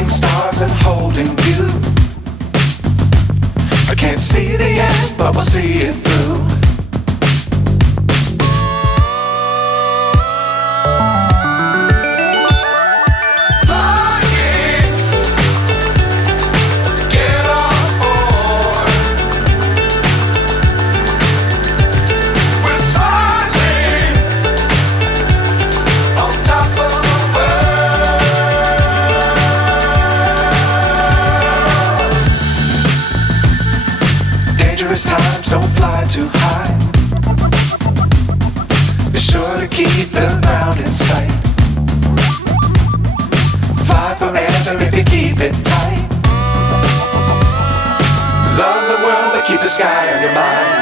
chasing stars and holding you. I can't see the end, but we'll see it through. Times don't fly too high. Be sure to keep the ground in sight. Fly forever if you keep it tight. Love the world but keep the sky on your mind.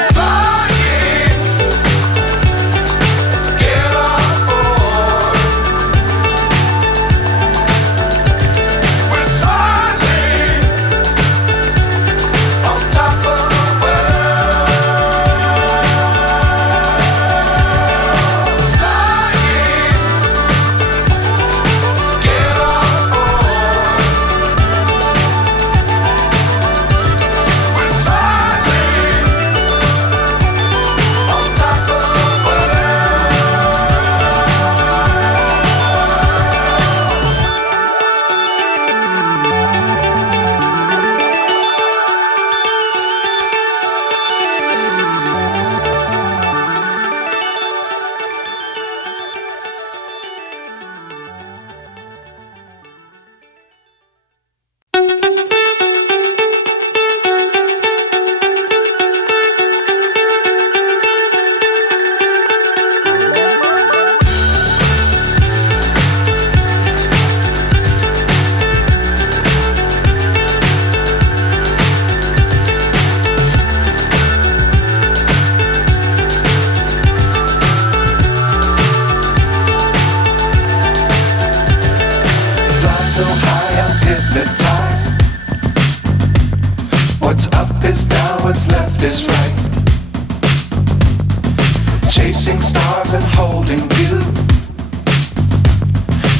So high I'm hypnotized. What's up is down, what's left is right. Chasing stars and holding you.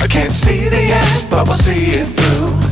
I can't see the end, but we'll see it through.